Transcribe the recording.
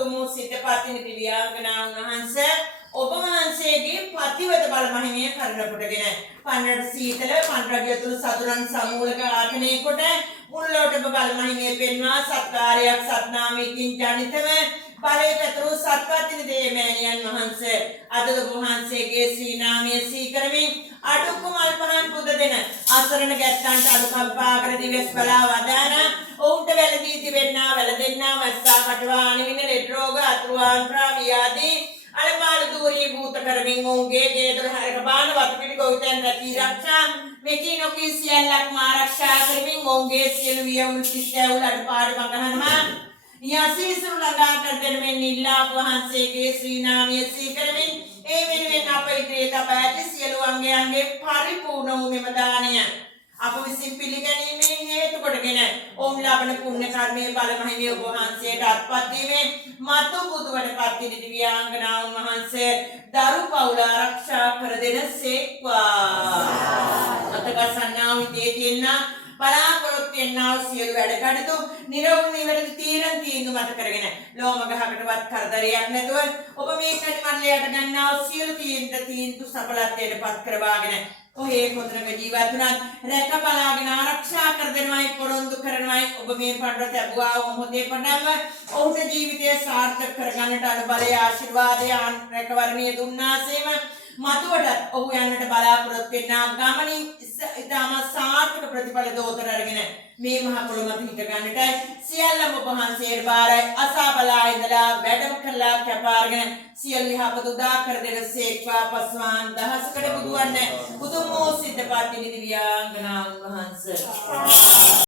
උතුම් සිද්ධාපතිනි දිව්‍යාංගනාවන් වහන්සේ ඔබ වහන්සේගේ පතිවත බල මහිමය කරන කොටගෙන පන්නරට සීතල පන්නරට යතුරු සතුරන් සමූලක ආතනයේ කොට මුල්ලොටම බල මහිමය පෙන්වා සත්කාරයක් සත්නාමයකින් ජනිතව බලයේ පෙතුරු සත්පතිනි දේවමෑණියන් වහන්සේ අද ඔබ වහන්සේගේ ශ්‍රී නාමය සීකරමින් අඩුක්කු මල් පහන් පුද දෙන අසරණ ගැත්තන්ට අනුකම්පා කර දිවස් බලා වදාන ඔවුන්ට වැළඳී තිබෙන්නා වැළඳෙන්නා වස්සා කටවාණි වින ලෙඩ රෝග අතුරුවාන් ප්‍රාවියාදී අලපාල දූරී භූත කරමින් ඔවුන්ගේ ගේදොර හැරක බාන වතුපිටි ගොවිතැන් රැකී රක්ෂා මෙකී නොකී සියල්ලක්ම ආරක්ෂා කරමින් ඔවුන්ගේ සියලු වියවුල් සිස්සැවුල් අඩපාඩු මඟහනවා යසීසුරු ළඟා කර දෙන මෙන් නිල්ලා වහන්සේගේ ශ්‍රී නාමය සීකරමින් ඒ වෙනුවෙන් අප ඉදිරියේ තබා ඇති සියලු අංගයන්ගේ පරිපූර්ණ වූ මෙම දානය අප විසින් පිළිගැනීමේ හේතු කොටගෙන ඔවුන් ලබන පුණ්‍ය කර්මයේ බල මහිමිය ඔබ වහන්සේට අත්පත් වීමේ මතු බුදුවට පත් වී දිව්‍යාංගනාවන් වහන්සේ දරු පවුල ආරක්ෂා කර දෙනසේක්වා අතකසන්නා විදේ තියෙනා බලාපොරොත්තු වෙනා සියලු වැඩ කටයුතු නිරවුල් නිවැරදි තීන්දුව මත කරගෙන ලෝමගහකටවත් කරදරයක් නැතුව ඔබ මේ කණි මණ්ඩලයට ගන්නා සියලු තීන්දුව සඵලත්වයට පත් කරවාගෙන ඔහේ කොතරක ජීවත් වුණත් රැක බලාගෙන ආරක්ෂා කර දෙනවයි පොරොන්දු කරනවයි ඔබ මේ පඬුර ලැබුවා මොහොතේ පටන්ම ඔහුට ජීවිතය සාර්ථක කරගන්නට අනුබලය ආශිර්වාදය රැකවරණය දුන්නාසේම මතුවටත් ඔහු යන්නට බලාපොරොත්තු වෙනා ගමනින් ඉතාම සාර්ථක ප්‍රතිඵල දෝතර අරගෙන මේ මහ පොළොව මත හිට ගන්නට සියල්ලම ඔබ වහන්සේට බාරයි අසා බලා ඉඳලා වැඩම කරලා කැපාරගෙන සියලු යහපත උදා කර දෙනසේක්වා පස්වාන් දහසකට බුදුවන්නේ බුදුන් වහන්සේ සිද්ධාපතිනි දිව්‍යාංගනාවන් වහන්සේ